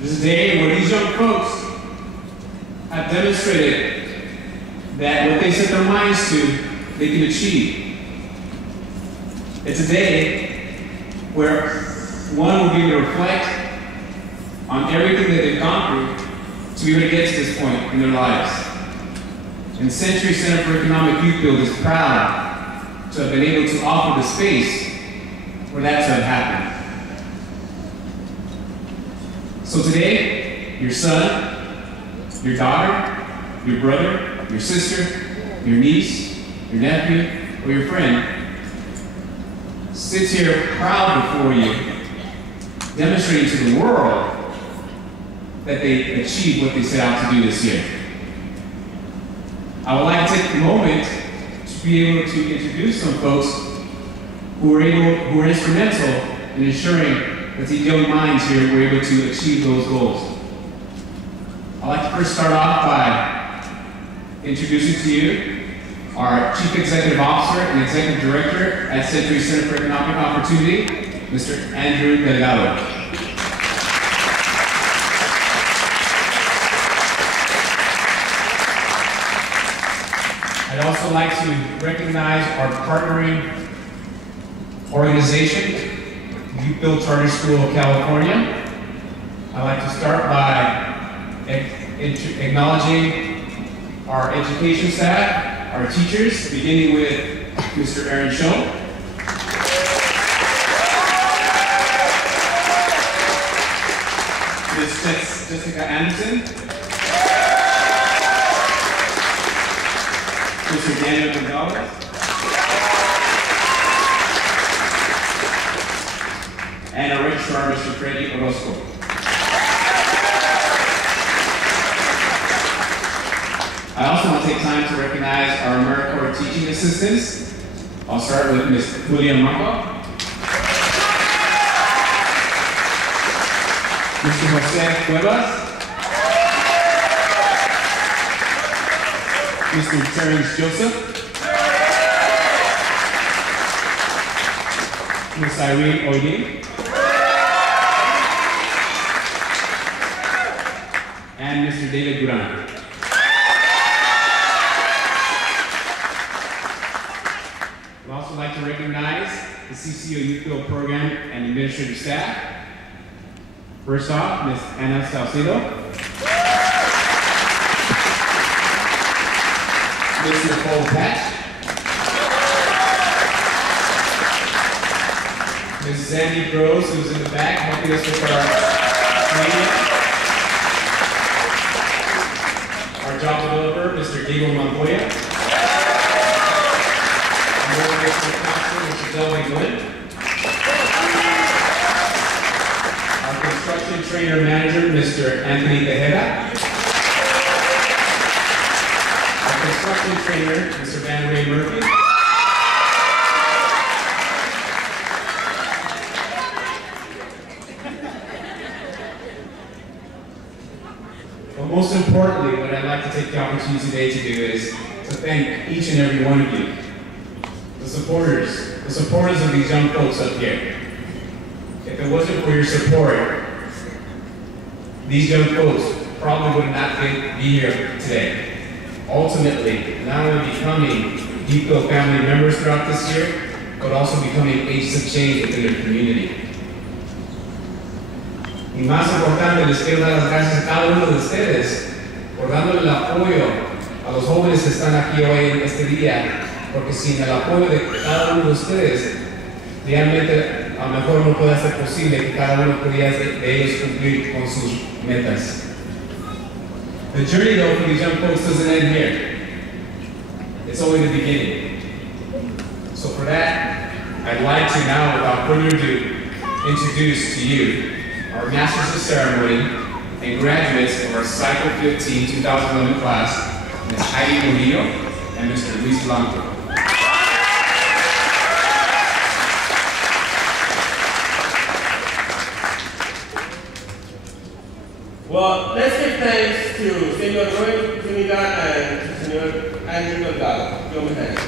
This is a day where these young folks have demonstrated that what they set their minds to, they can achieve. It's a day where one will be able to reflect on everything that they've gone through to be able to get to this point in their lives. And Century Center for Economic YouthBuild is proud to have been able to offer the space for that to have happened. So today, your son, your daughter, your brother, your sister, your niece, your nephew, or your friend sits here proud before you, demonstrating to the world that they achieved what they set out to do this year. I would like to take a moment to be able to introduce some folks who were instrumental in ensuring that these young minds here were able to achieve those goals. I'd like to first start off by introducing to you our Chief Executive Officer and Executive Director at Century Center for Economic Opportunity, Mr. Andrew Delgado. I'd also like to recognize our partnering organization, YouthBuild Charter School of California. I'd like to start by acknowledging our education staff, our teachers, beginning with Mr. Aaron Schoen. Ms. Jessica Anderson. Mr. Daniel Gonzalez. And our registrar, Mr. Freddy Orozco. I also want to take time to recognize our AmeriCorps teaching assistants. I'll start with Ms. Julia Mamba, Mr. Jose Cuevas, Mr. Terrence Joseph, Ms. Irene Oye, and Mr. David Duran. I'd also like to recognize the CCEO YouthBuild program and administrative staff. First off, Ms. Anna Salcido, Mr. Paul Patch, Ms. Sandy Gross, who's in the back, helping us with our training. Our job developer, Mr. Diego Montoya. Mr. Delway Glenn. Our construction trainer manager, Mr. Anthony Tejeda. Our construction trainer, Mr. Van Ray Murphy. But most importantly, what I'd like to take the opportunity today to do is to thank each and every one of you, the supporters of these young folks up here. If it wasn't for your support, these young folks probably would not be here today. Ultimately, not only becoming YouthBuild family members throughout this year, but also becoming agents of change within their community. Y más importante, les quiero dar las gracias a cada uno de ustedes por dándole el apoyo a los jóvenes que están aquí hoy en este día, porque sin el apoyo de cada uno de ustedes, realmente a lo mejor no puede ser posible que cada uno pudiera de ellos cumplir con sus metas. The journey though for these young folks doesn't end here. It's only the beginning. So for that, I'd like to now, without further ado, introduce to you our Masters of Ceremony and graduates of our Cycle 15 2011 class, Ms. Heidi Murillo and Mr. Luis Blanco. Well, let's give thanks to Senor Roy Zuniga and to Senor Andrew Delgado. Go ahead.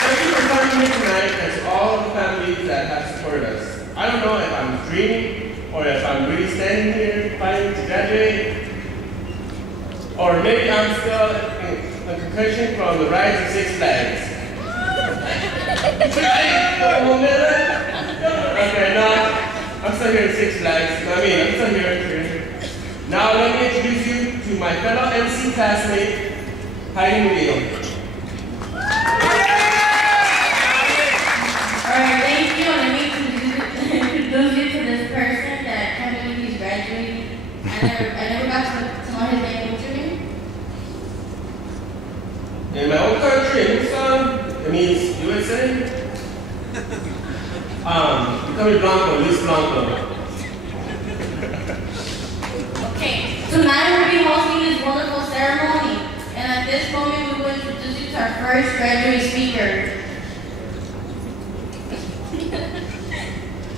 Thank you for coming here tonight and to all the families that have supported us. I don't know if I'm dreaming or if I'm really standing here fighting to graduate, or maybe I'm still in concussion from the ride to Six Flags. Okay, now I'm still here at Six Flags. I'm still here. Now let me introduce you to my fellow MC classmate, Heidi Murillo. Alright, thank you. Let me introduce you to this person that can't believe he's graduating. I never got to know his name. What's your name? In my own country, in Tucson, it means USA. You call me Blanco, Luis Blanco. Okay, tonight we'll be hosting this wonderful ceremony. And at this moment, we will introduce you to our first graduate speaker.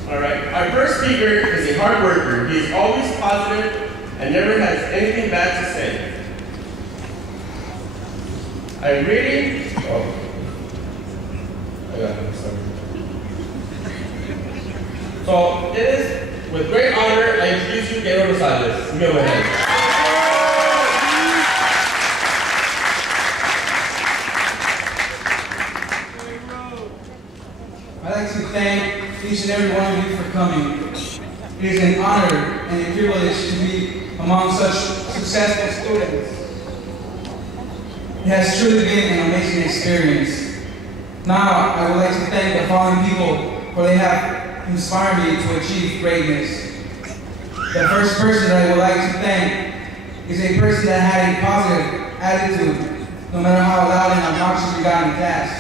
Alright, our first speaker is a hard worker. He is always positive and never has anything bad to say. I'm reading. So it is with great honor I introduce you Gabriel Rosales. Go ahead. I'd like to thank each and every one of you for coming. It is an honor and a privilege to be among such successful students. It has truly been an amazing experience. Now, I would like to thank the following people for they have inspired me to achieve greatness. The first person that I would like to thank is a person that had a positive attitude, no matter how loud and obnoxious we got in class.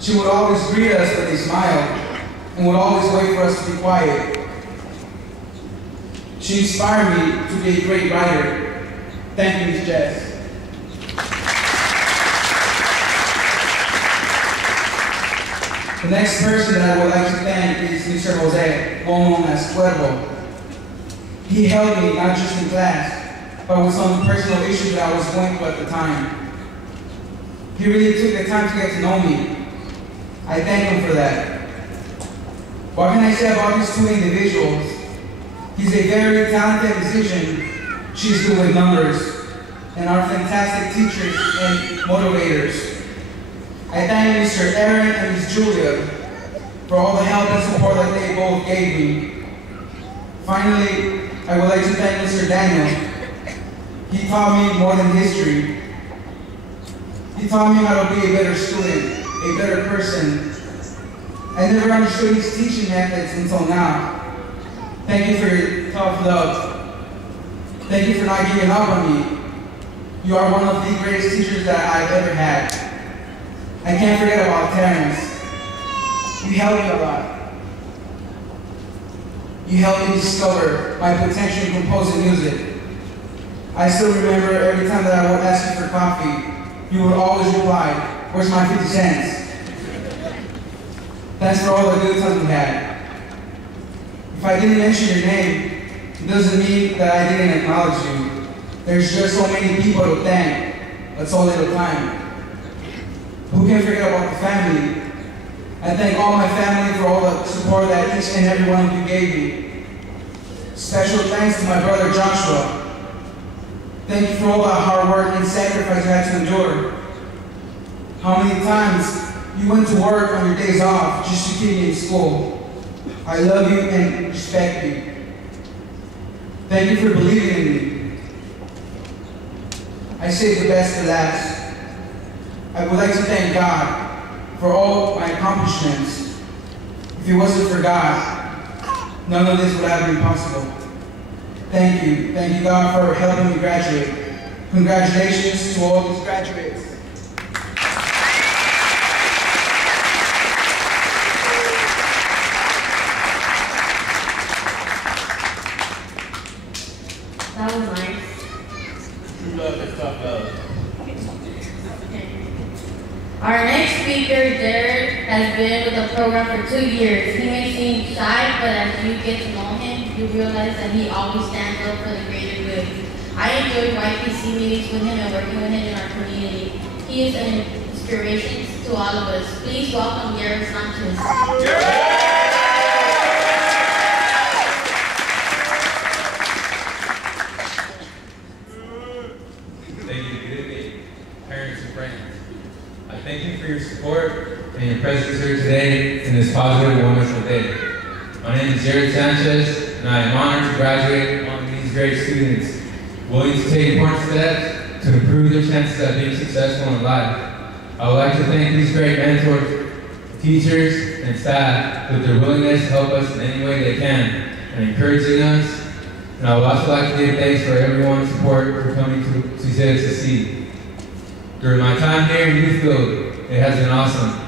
She would always greet us with a smile and would always wait for us to be quiet. She inspired me to be a great writer. Thank you, Ms. Jess. The next person that I would like to thank is Mr. Jose, well known as Cuervo. He helped me not just in class, but with some personal issues that I was going through at the time. He really took the time to get to know me. I thank him for that. What can I say about these two individuals? He's a very talented musician. She's good with numbers, and are fantastic teachers and motivators. I thank Mr. Aaron and Ms. Julia for all the help and support that they both gave me. Finally, I would like to thank Mr. Daniel. He taught me more than history. He taught me how to be a better student, a better person. I never understood his teaching methods until now. Thank you for your tough love. Thank you for not giving up on me. You are one of the greatest teachers that I've ever had. I can't forget about Terrence. You helped me a lot. You helped me discover my potential in composing music. I still remember every time that I would ask you for coffee, you would always reply, "Where's my 50 cents?" Thanks for all the good times we had. If I didn't mention your name, it doesn't mean that I didn't acknowledge you. There's just so many people to thank, but so little time. Who can forget about the family? I thank all my family for all the support that each and every one of you gave me. Special thanks to my brother Joshua. Thank you for all the hard work and sacrifice you had to endure. How many times you went to work on your days off just to keep me in school. I love you and respect you. Thank you for believing in me. I saved the best for last. I would like to thank God for all my accomplishments. If it wasn't for God, none of this would have been possible. Thank you. Thank you, God, for helping me graduate. Congratulations to all these graduates. That was nice. True love is tough love. Our next speaker, Jared, has been with the program for 2 years. He may seem shy, but as you get to know him, you realize that he always stands up for the greater good. I enjoyed YPC meetings with him and working with him in our community. He is an inspiration to all of us. Please welcome Jared Sanchez. My name is Jared Sanchez, and I am honored to graduate among these great students, willing to take important steps to improve their chances at being successful in life. I would like to thank these great mentors, teachers, and staff for their willingness to help us in any way they can and encouraging us. And I would also like to give thanks for everyone's support for coming to CCEO. During my time here in YouthBuild, it has been awesome.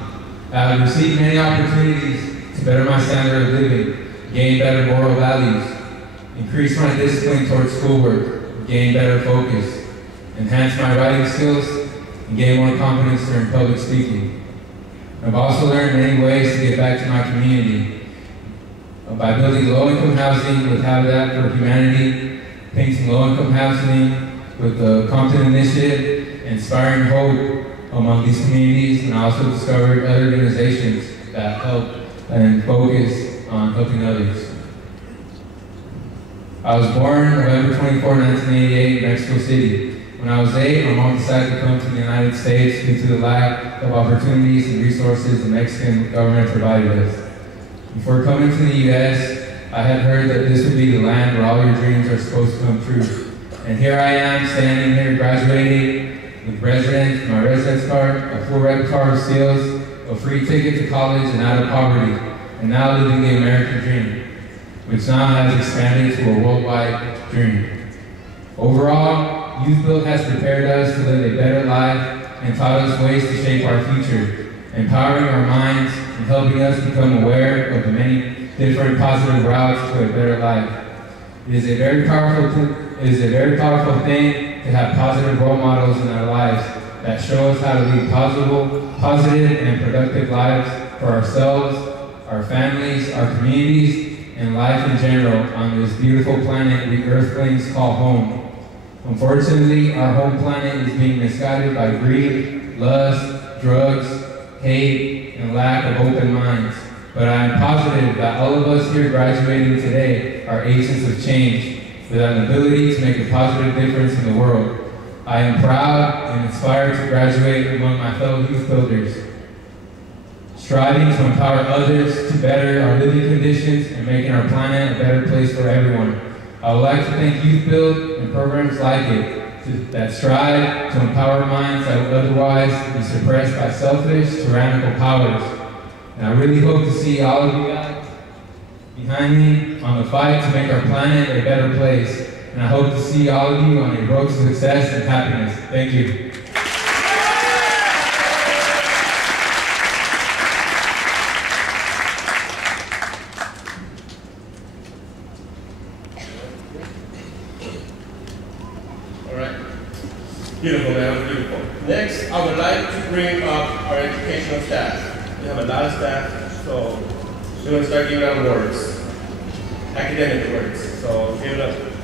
I have received many opportunities to better my standard of living, gain better moral values, increase my discipline towards schoolwork, gain better focus, enhance my writing skills, and gain more confidence during public speaking. I've also learned many ways to give back to my community by building low-income housing with Habitat for Humanity, painting low-income housing with the Compton Initiative, inspiring hope among these communities, and I also discovered other organizations that help and focus on helping others. I was born November 24, 1988 in Mexico City. When I was 8, my mom decided to come to the United States due to the lack of opportunities and resources the Mexican government provided us. Before coming to the U.S., I had heard that this would be the land where all your dreams are supposed to come true. And here I am, standing here, graduating with residence, my residence card, a full repertoire of skills, a free ticket to college and out of poverty, and now living the American dream, which now has expanded to a worldwide dream. Overall, YouthBuild has prepared us to live a better life and taught us ways to shape our future, empowering our minds and helping us become aware of the many different positive routes to a better life. It is a very powerful thing to have positive role models in our lives that show us how to lead positive and productive lives for ourselves, our families, our communities, and life in general on this beautiful planet we Earthlings call home. Unfortunately, our home planet is being misguided by greed, lust, drugs, hate, and lack of open minds. But I am positive that all of us here graduating today are agents of change with an ability to make a positive difference in the world. I am proud and inspired to graduate among my fellow youth builders, striving to empower others to better our living conditions and making our planet a better place for everyone. I would like to thank YouthBuild and programs like it that strive to empower minds that would otherwise be suppressed by selfish, tyrannical powers. And I really hope to see all of you guys behind me on the fight to make our planet a better place. And I hope to see all of you on a road to success and happiness. Thank you. All right. Beautiful, man. Beautiful. Next, I would like to bring up our educational staff. We have a lot of staff, so we're going to start giving out awards, academic awards. So give it up.